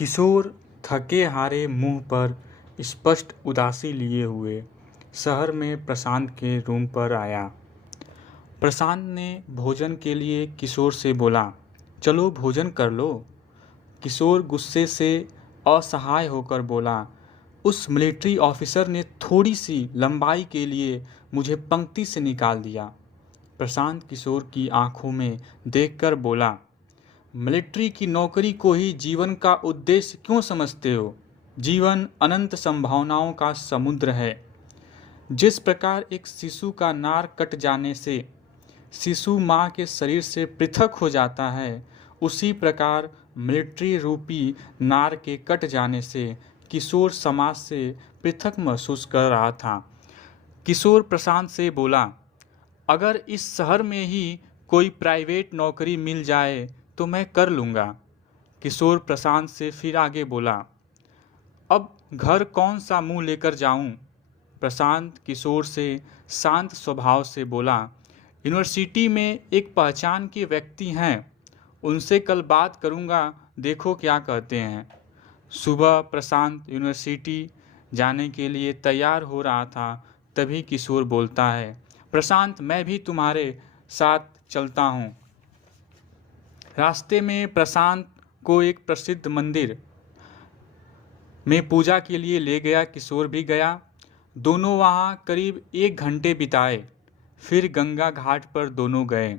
किशोर थके हारे मुंह पर स्पष्ट उदासी लिए हुए शहर में प्रशांत के रूम पर आया। प्रशांत ने भोजन के लिए किशोर से बोला, चलो भोजन कर लो। किशोर गुस्से से असहाय होकर बोला, उस मिलिट्री ऑफिसर ने थोड़ी सी लंबाई के लिए मुझे पंक्ति से निकाल दिया। प्रशांत किशोर की आंखों में देखकर बोला, मिलिट्री की नौकरी को ही जीवन का उद्देश्य क्यों समझते हो? जीवन अनंत संभावनाओं का समुद्र है। जिस प्रकार एक शिशु का नार कट जाने से शिशु माँ के शरीर से पृथक हो जाता है, उसी प्रकार मिलिट्री रूपी नार के कट जाने से किशोर समाज से पृथक महसूस कर रहा था। किशोर प्रशांत से बोला, अगर इस शहर में ही कोई प्राइवेट नौकरी मिल जाए तो मैं कर लूँगा। किशोर प्रशांत से फिर आगे बोला, अब घर कौन सा मुंह लेकर जाऊं? प्रशांत किशोर से शांत स्वभाव से बोला, यूनिवर्सिटी में एक पहचान के व्यक्ति हैं, उनसे कल बात करूंगा, देखो क्या कहते हैं। सुबह प्रशांत यूनिवर्सिटी जाने के लिए तैयार हो रहा था, तभी किशोर बोलता है, प्रशांत मैं भी तुम्हारे साथ चलता हूँ। रास्ते में प्रशांत को एक प्रसिद्ध मंदिर में पूजा के लिए ले गया। किशोर भी गया। दोनों वहाँ करीब 1 घंटे बिताए। फिर गंगा घाट पर दोनों गए।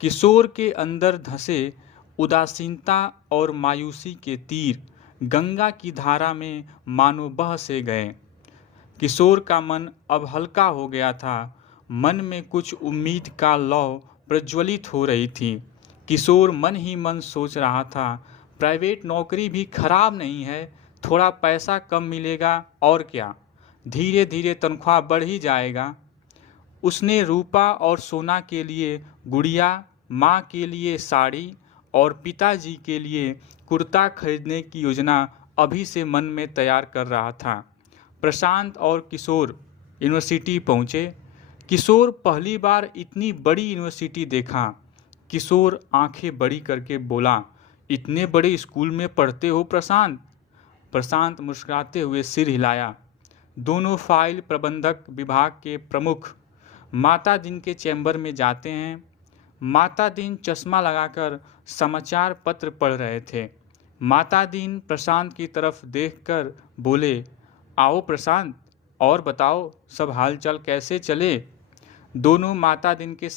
किशोर के अंदर धंसे उदासीनता और मायूसी के तीर गंगा की धारा में मानो बह से गए। किशोर का मन अब हल्का हो गया था। मन में कुछ उम्मीद का लौ प्रज्वलित हो रही थी। किशोर मन ही मन सोच रहा था, प्राइवेट नौकरी भी खराब नहीं है, थोड़ा पैसा कम मिलेगा और क्या, धीरे धीरे तनख्वाह बढ़ ही जाएगा। उसने रूपा और सोना के लिए गुड़िया, माँ के लिए साड़ी और पिताजी के लिए कुर्ता खरीदने की योजना अभी से मन में तैयार कर रहा था। प्रशांत और किशोर यूनिवर्सिटी पहुँचे। किशोर पहली बार इतनी बड़ी यूनिवर्सिटी देखा। किशोर आंखें बड़ी करके बोला, इतने बड़े स्कूल में पढ़ते हो प्रशांत? प्रशांत मुस्कुराते हुए सिर हिलाया। दोनों फाइल प्रबंधक विभाग के प्रमुख माता दिन के चैम्बर में जाते हैं। माता दिन चश्मा लगाकर समाचार पत्र पढ़ रहे थे। माता दिन प्रशांत की तरफ देखकर बोले, आओ प्रशांत, और बताओ सब हालचाल कैसे चले? दोनों माता दिन के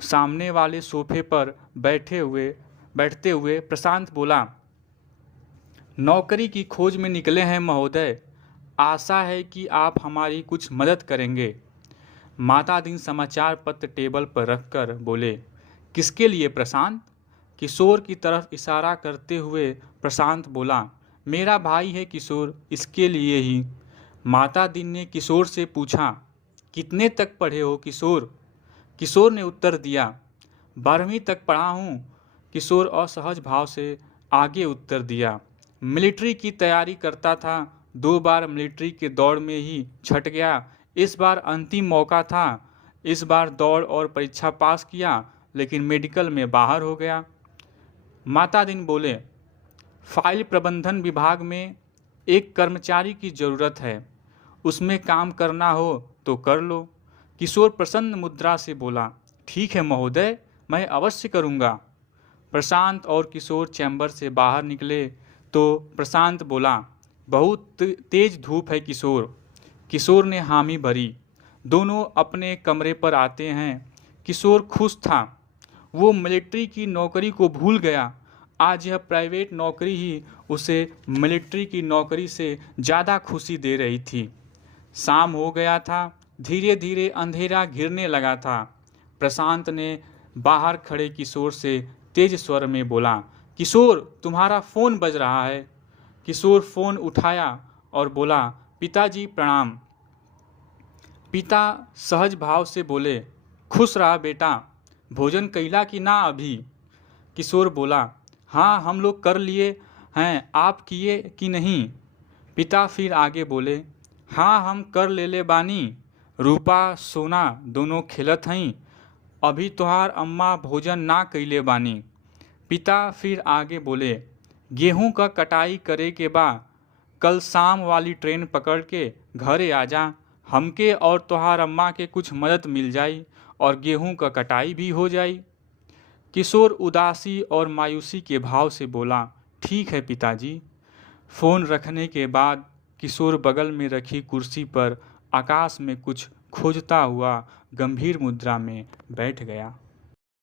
सामने वाले सोफे पर बैठते हुए प्रशांत बोला, नौकरी की खोज में निकले हैं महोदय, आशा है कि आप हमारी कुछ मदद करेंगे। माता दिन समाचार पत्र टेबल पर रखकर बोले, किसके लिए प्रशांत? किशोर की तरफ इशारा करते हुए प्रशांत बोला, मेरा भाई है किशोर, इसके लिए ही। माता दिन ने किशोर से पूछा, कितने तक पढ़े हो किशोर? किशोर ने उत्तर दिया, 12वीं तक पढ़ा हूँ। किशोर असहज भाव से आगे उत्तर दिया, मिलिट्री की तैयारी करता था, 2 बार मिलिट्री के दौड़ में ही छट गया, इस बार अंतिम मौका था, इस बार दौड़ और परीक्षा पास किया, लेकिन मेडिकल में बाहर हो गया। माता दिन बोले, फाइल प्रबंधन विभाग में एक कर्मचारी की ज़रूरत है, उसमें काम करना हो तो कर लो। किशोर प्रसन्न मुद्रा से बोला, ठीक है महोदय, मैं अवश्य करूँगा। प्रशांत और किशोर चैम्बर से बाहर निकले तो प्रशांत बोला, बहुत तेज धूप है किशोर। किशोर ने हामी भरी। दोनों अपने कमरे पर आते हैं। किशोर खुश था, वो मिलिट्री की नौकरी को भूल गया। आज यह प्राइवेट नौकरी ही उसे मिलिट्री की नौकरी से ज़्यादा खुशी दे रही थी। शाम हो गया था। धीरे धीरे अंधेरा घिरने लगा था। प्रशांत ने बाहर खड़े किशोर से तेज स्वर में बोला, किशोर तुम्हारा फ़ोन बज रहा है। किशोर फ़ोन उठाया और बोला, पिताजी प्रणाम। पिता सहज भाव से बोले, खुश रहा बेटा, भोजन कैला कि ना अभी? किशोर बोला, हाँ हम लोग कर लिए हैं, आप किए कि नहीं? पिता फिर आगे बोले, हाँ हम कर ले बानी, रूपा सोना दोनों खेलत हई, अभी तोहार अम्मा भोजन ना कैले बानी। पिता फिर आगे बोले, गेहूं का कटाई करे के बाद कल शाम वाली ट्रेन पकड़ के घरे आ जा। हमके और तोहार अम्मा के कुछ मदद मिल जाई और गेहूं का कटाई भी हो जाई। किशोर उदासी और मायूसी के भाव से बोला, ठीक है पिताजी। फ़ोन रखने के बाद किशोर बगल में रखी कुर्सी पर आकाश में कुछ खोजता हुआ गंभीर मुद्रा में बैठ गया।